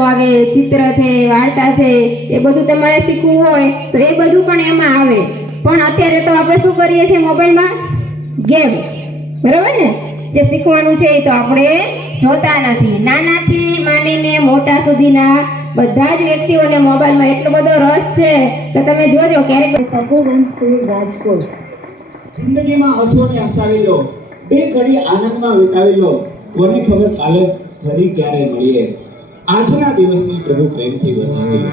આવે ચિત્ર છે, વાર્તા છે, એ બધું તમારે શીખવું હોય તો એ બધું પણ એમાં આવે. પણ અત્યારે તો આપણે શું કરીએ છીએ મોબાઈલમાં? ગેમ. બરાબર ને? જે શીખવાનું છે એ તો આપણે જોતા નથી. નાનાથી માંડીને મોટા સુધીના બધા જ વ્યક્તિઓને મોબાઈલમાં એટલો બધો રસ છે કે તમે જોજો ક્યારેક. તપોવન રાજકોટ. જિંદગીમાં અસોને હસાવી બે ઘડી આનંદમાં વિતાવી લો. ખબર કાલે ફરી ક્યારે મળીએ? આજના દિવસને પ્રભુ પ્રેમથી વધાવી લો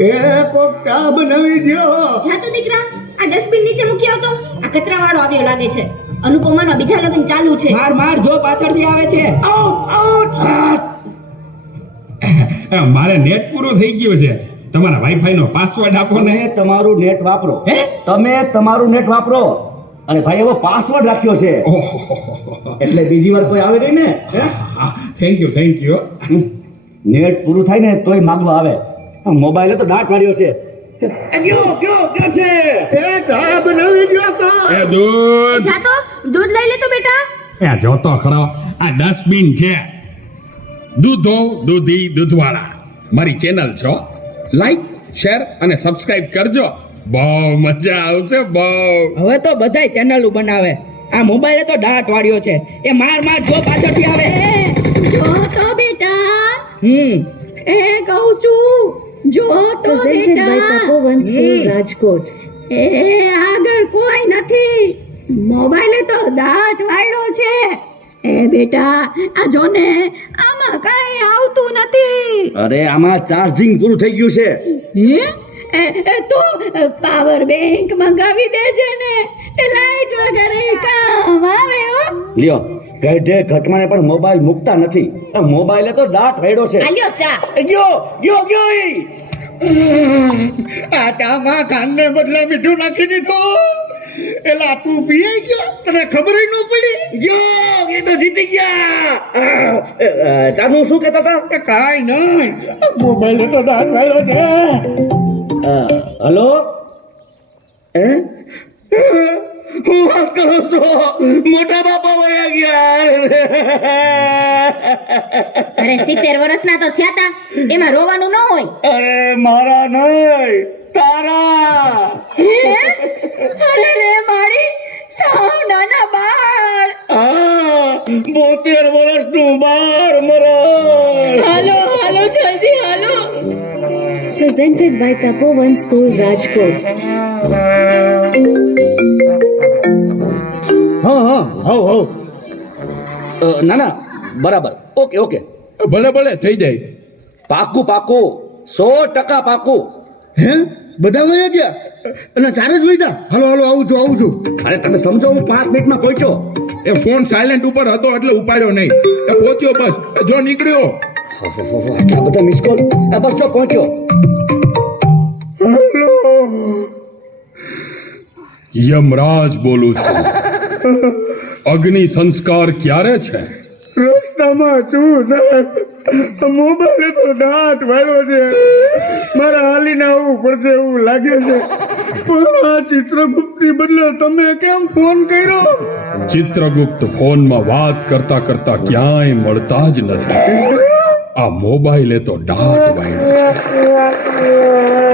એ કોક બનાવી દ્યો જાતો દીકરા આ ડસ્ટબિન નીચે મૂકી આવતો. આ કચરા વાળો આવ્યો લાગે છે. અનુપમાનો બીજા લગ્ન ચાલુ છે. માર માર જો પાછળથી આવે છે. મારે નેટ પૂરું થઈ ગયું છે. તમારા વાઈફાઈ નો પાસવર્ડ આપો ને. તમારું નેટ વાપરો. હે? તમે તમારું નેટ વાપરો. અને ભાઈ એવો પાસવર્ડ રાખ્યો છે. એટલે બીજી વાર કોઈ આવે નહીં ને હે? Thank you thank you. Net પૂરું થાય ને તોય માંગવા આવે. મોબાઈલ તો દાંત વાળ્યો છે. ગયો ગયો ગયો છે. એ ચા બનાવી દ્યો તો. એ દૂધ. જા તો દૂધ લઈ લે તો બેટા. એ જોતો ખરો. આ ડસ્ટબિન છે. દૂધો દૂધી દૂધવાળા. મારી ચેનલ છો. લાઈક શેર અને સબસ્ક્રાઇબ કરજો. બહુ મજા આવશે બહુ. હવે તો બધાય ચેનલો બનાવે. આ મોબાઈલે તો દાંત વાળ્યો છે. એ માર માર જો પાછળથી આવે. જો તો બેટા. હમ. એ કહું છું જો તો બેટા. તપોવન સ્કૂલ રાજકોટ. એ આગળ કોઈ નથી. મોબાઈલે તો દાટ વાળ્યો છે. એ બેટા આ જો ને આમાં કઈ આવતું નથી. અરે આમાં ચાર્જિંગ પૂરું થઈ ગયું છે. હે? તો પાવર બેંક મંગાવી દેજે ને. તે લાઈટ વગર કામ આવે હો. લ્યો ગઢે ઘટમાને પણ મોબાઈલ મૂકતા નથી. આ મોબાઈલે તો દાંત વાળ્યો છે. આલ્યો ચા. ગયો ગયો ગયો. આ તામાં કાનને બદલે મીઠું નાખી દીધું. એલા તું પીએ ગયો? તને ખબર ન પડી? ગયો એ તો જીતી ગયા. ચાનું શું કહેતા હતા? કે કાંઈ નહીં. મોબાઈલ તો દાંત વાળો છે. હે? હું? વાત કરું છું? મોટા બાપા વયા ગયા. અરે સિત્તેર વર્ષના તો થયા તા. એમાં રોવાનું ન હોય. અરે મારા નહીં તારા. હે? અરે રે મારી સાવ નાના બાળ. બોતેર વર્ષનું બાર મરણ. હાલો હાલો જલ્દી હાલો. Presented by Tapovan School Rajkot. હા હા હવ હવ ના ના બરાબર ઓકે ઓકે ભલે ભલે થઈ જાય. પાકું પાકું. સો ટકા પાકું. હે? બધા વયા ગયા? અને ચાર જ વૈદા હાલો હાલો આવું છું આવું છું. અરે તમે સમજો હું પાંચ મિનિટમાં પહોંચ્યો. એ ફોન સાયલેન્ટ ઉપર હતો એટલે ઉપાડ્યો નહીં. એ પહોંચ્યો બસ. જો નીકળ્યો. આટલા બધા મિસ કોલ બસ જો પહોંચ્યો. યમરાજ બોલું છું. અગ્નિ સંસ્કાર ક્યારે છે? રસ્તામાં શું સાહેબ મોબાઈલે તો દાંત વાળો છે. મારે હાલીને આવવું પડશે એવું લાગે છે. પણ આ ચિત્રગુપ્તની બદલે તમે કેમ ફોન કર્યો? ચિત્રગુપ્ત ફોનમાં વાત કરતા કરતા ક્યાંય મળતા જ નથી. આ મોબાઈલે તો ડાટ વાળ્યો છે.